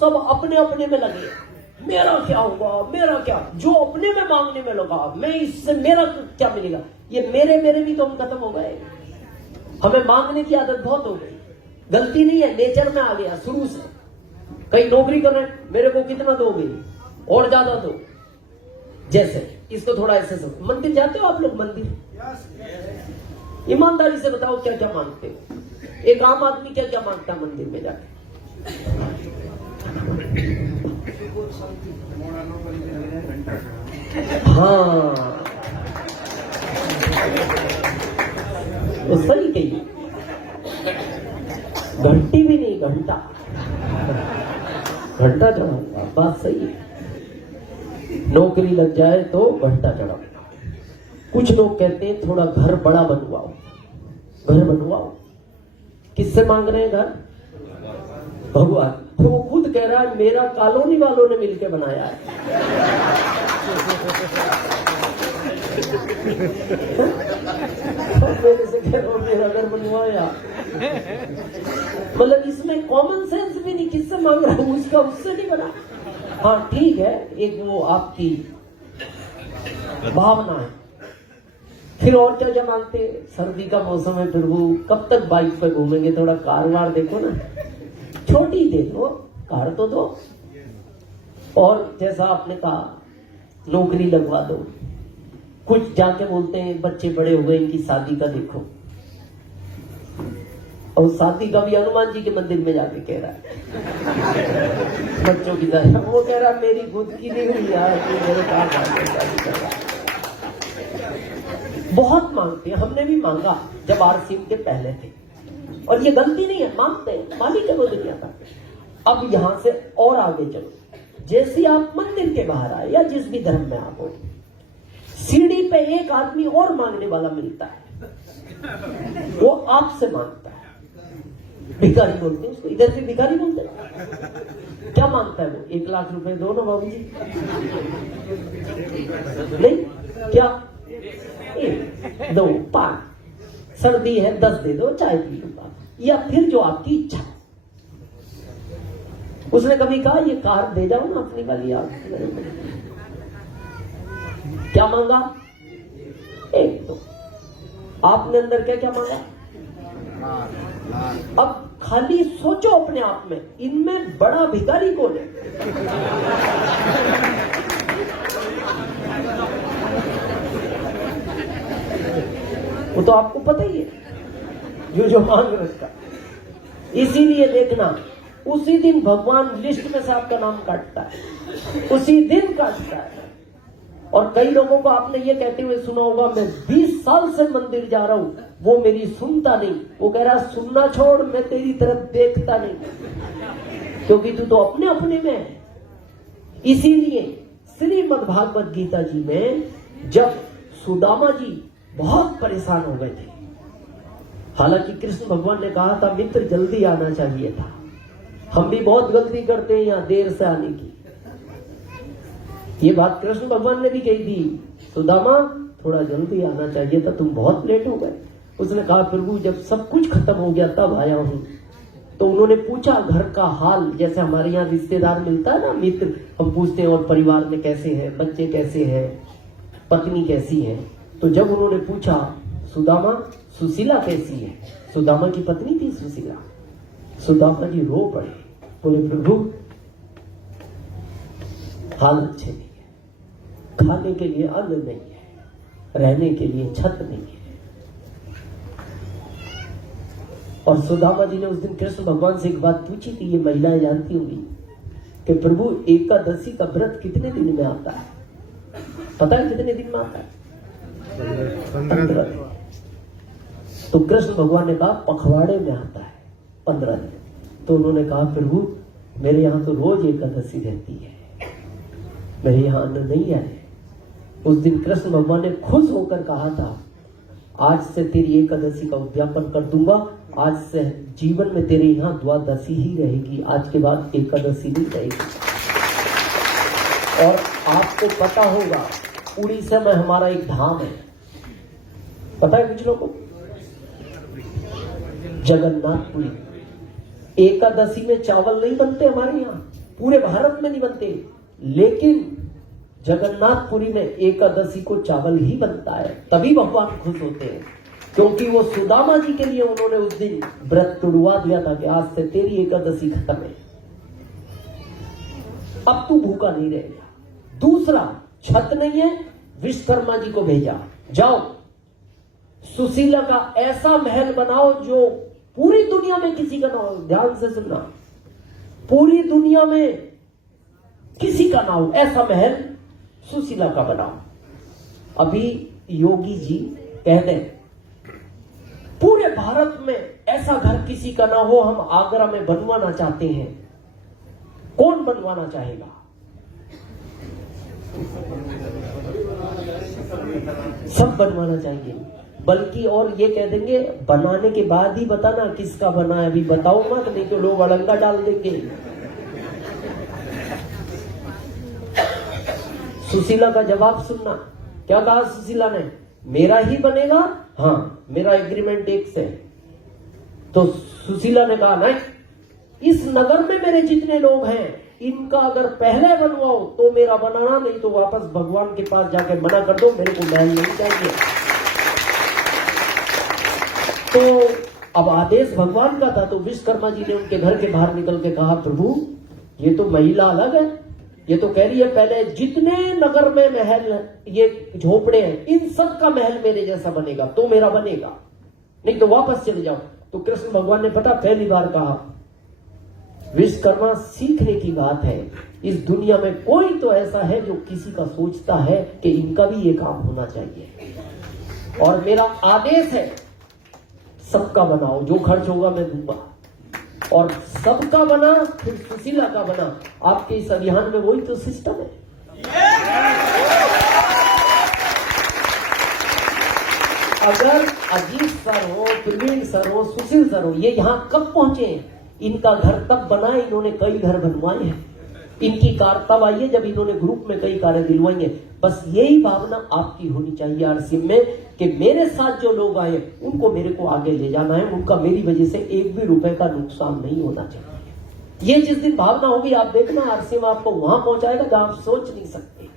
सब अपने अपने में लगे, मेरा क्या होगा, मेरा क्या, जो अपने में मांगने में लगा, मैं इससे मेरा क्या मिलेगा। ये मेरे भी तो हम खत्म हो गए। हमें मांगने की आदत बहुत हो गई। गलती नहीं है, नेचर में आ गया शुरू से। कहीं नौकरी कर रहे हैं, मेरे को कितना दोगे और ज्यादा दो। जैसे इसको थोड़ा ऐसे समझो। मंदिर जाते हो आप लोग? मंदिर ईमानदारी से बताओ क्या क्या मांगते हो? एक आम आदमी क्या क्या मांगता है मंदिर में जाके? हाँ, तो सही कही, घंटी भी नहीं, घंटा चढ़ाऊंगा, बात सही है। नौकरी लग जाए तो घंटा चढ़ाऊंगा। कुछ लोग कहते हैं थोड़ा घर बड़ा बनवाओ, घर बनवाओ। किससे मांग रहे हैं घर? भगवान। तो वो खुद कह रहा है मेरा कॉलोनी वालों ने मिलकर बनाया है। मेरे से कह रहा हूं मेरा घर बनवाया। मतलब इसमें कॉमन सेंस भी नहीं। किससे मांग रहा हूं? उसका उससे नहीं बना। हाँ ठीक है, एक वो आपकी भावना है। फिर और क्या क्या मांगते? सर्दी का मौसम है प्रभु, कब तक बाइक पे घूमेंगे, थोड़ा कार वार देखो ना, छोटी दे दो, कार तो दो। और जैसा आपने कहा नौकरी लगवा दो। कुछ जाके बोलते हैं बच्चे बड़े हो गए, इनकी शादी का देखो। और शादी का भी हनुमान जी के मंदिर में जाके कह रहा है बच्चों की शादी। वो कह रहा मेरी खुद की नहीं हुई यार, मेरे शादी कर रहा। बहुत मांगते हैं, हमने भी मांगा जब आरसीएम के पहले थे। और ये गलती नहीं है, मांगते हैं, मालिक है वो दुनिया का। अब यहां से और आगे चलो। जैसे आप मंदिर के बाहर आए या जिस भी धर्म में आप हो, सीढ़ी पे एक आदमी और मांगने वाला मिलता है, वो आपसे मांगता है। भिखारी बोलते हैं उसको, इधर से भिखारी बोलते हैं। क्या मांगता है वो? 1 लाख रुपए दो ना बाबू जी। नहीं क्या? 1, 2, 5, सर्दी है 10 दे दो, चाय पी लूंगा। या फिर जो आपकी इच्छा। उसने कभी कहा ये कार दे जाओ ना अपनी वाली आप। क्या मांगा? 1, 2। आपने अंदर क्या क्या मांगा? अब खाली सोचो अपने आप में, इनमें बड़ा भिखारी कौन है? वो तो आपको पता ही है जो मांग रखा। इसीलिए देखना, उसी दिन भगवान लिस्ट में से आपका नाम काटता है, उसी दिन काटता है। और कई लोगों को आपने ये कहते हुए सुना होगा मैं 20 साल से मंदिर जा रहा हूं, वो मेरी सुनता नहीं। वो कह रहा सुनना छोड़, मैं तेरी तरफ देखता नहीं, क्योंकि तू तो अपने अपने में है। इसीलिए श्रीमद् भागवत गीता जी में जब सुदामा जी बहुत परेशान हो गए थे, हालांकि कृष्ण भगवान ने कहा था मित्र जल्दी आना चाहिए था। हम भी बहुत गलती करते हैं यहाँ देर से आने की। ये बात कृष्ण भगवान ने भी कही थी, सुदामा थोड़ा जल्दी आना चाहिए था, तुम बहुत लेट हो गए। उसने कहा प्रभु जब सब कुछ खत्म हो गया तब आया हूं। तो उन्होंने पूछा घर का हाल, जैसे हमारे यहाँ रिश्तेदार मिलता है ना, मित्र, हम पूछते हैं और परिवार में कैसे हैं, बच्चे कैसे हैं, पत्नी कैसी है। तो जब उन्होंने पूछा सुदामा सुशीला कैसी है, सुदामा की पत्नी थी सुशीला, सुदामा जी रो पड़े, बोले प्रभु हाल अच्छे नहीं है, खाने के लिए अन्न नहीं है, रहने के लिए छत नहीं है। और सुदामा जी ने उस दिन कृष्ण भगवान से एक बात पूछी थी, ये महिलाएं जानती होंगी, कि प्रभु एकादशी का व्रत कितने दिन में आता है? पता है कितने दिन में आता है? 15 दिन। तो कृष्ण भगवान ने कहा पखवाड़े में आता है 15 दिन। तो उन्होंने कहा प्रभु मेरे यहाँ तो रोज एकादशी रहती है, मेरे यहाँ अन्न नहीं है। उस दिन कृष्ण भगवान ने खुश होकर कहा था आज से तेरी एकादशी का उद्यापन कर दूंगा, आज से जीवन में तेरे यहाँ द्वादशी ही रहेगी, आज के बाद एकादशी नहीं रहेगी। और आपको पता होगा उड़ीसा में हमारा एक धाम है, पता है कुछ लोगों को? जगन्नाथपुरी। एकादशी में चावल नहीं बनते हमारे यहाँ, पूरे भारत में नहीं बनते, लेकिन जगन्नाथपुरी में एकादशी को चावल ही बनता है, तभी भगवान खुश होते हैं। क्योंकि वो सुदामा जी के लिए उन्होंने उस दिन व्रत तोड़वा दिया था कि आज से तेरी एकादशी खत्म है, अब तू भूखा नहीं रहेगा। दूसरा, छत नहीं है, विश्वकर्मा जी को भेजा, जाओ सुशीला का ऐसा महल बनाओ जो पूरी दुनिया में किसी का ना हो। ध्यान से सुनना, पूरी दुनिया में किसी का ना हो ऐसा महल सुशीला का बनाओ। अभी योगी जी कह दें पूरे भारत में ऐसा घर किसी का ना हो, हम आगरा में बनवाना चाहते हैं। कौन बनवाना चाहेगा? सब बनवाना चाहेंगे, बल्कि और ये कह देंगे बनाने के बाद ही बताना किसका बना है, अभी बताओ मत, नहीं तो लोग अड़ंगा डाल देंगे। सुशीला का जवाब सुनना, क्या कहा सुशीला ने? मेरा ही बनेगा, हाँ मेरा एग्रीमेंट एक से। तो सुशीला ने कहा नहीं, इस नगर में मेरे जितने लोग हैं इनका अगर पहले बनवाओ तो मेरा बनाना, नहीं तो वापस भगवान के पास जाके मना कर दो, मेरे को महल नहीं चाहिए। तो अब आदेश भगवान का था, तो विश्वकर्मा जी ने उनके घर के बाहर निकल के कहा प्रभु ये तो महिला अलग है, ये तो कह रही है पहले जितने नगर में महल ये झोपड़े हैं इन सब का महल मेरे जैसा बनेगा तो मेरा बनेगा, नहीं तो वापस चले जाओ। तो कृष्ण भगवान ने पता पहली बार कहा विश्वकर्मा सीखने की बात है, इस दुनिया में कोई तो ऐसा है जो किसी का सोचता है कि इनका भी ये काम होना चाहिए, और मेरा आदेश है सबका बनाओ, जो खर्च होगा मैं दूंगा। और सबका बना फिर सुशीला का बना। आपके इस अभियान में वही तो सिस्टम है। अगर अजीत सर हो, प्रवीण सर हो, सुशील सर हो, ये यहां कब पहुंचे? इनका घर तब बना, इन्होंने कई घर बनवाए हैं। इनकी कार तब आई है जब इन्होंने ग्रुप में कई कारें दिलवाई हैं। बस यही भावना आपकी होनी चाहिए आरसीएम में कि मेरे साथ जो लोग आए उनको मेरे को आगे ले जाना है, उनका मेरी वजह से एक भी रुपए का नुकसान नहीं होना चाहिए। ये जिस दिन भावना होगी आप देखना आरसीएम आपको वहां पहुंचाएगा जहां आप सोच नहीं सकते।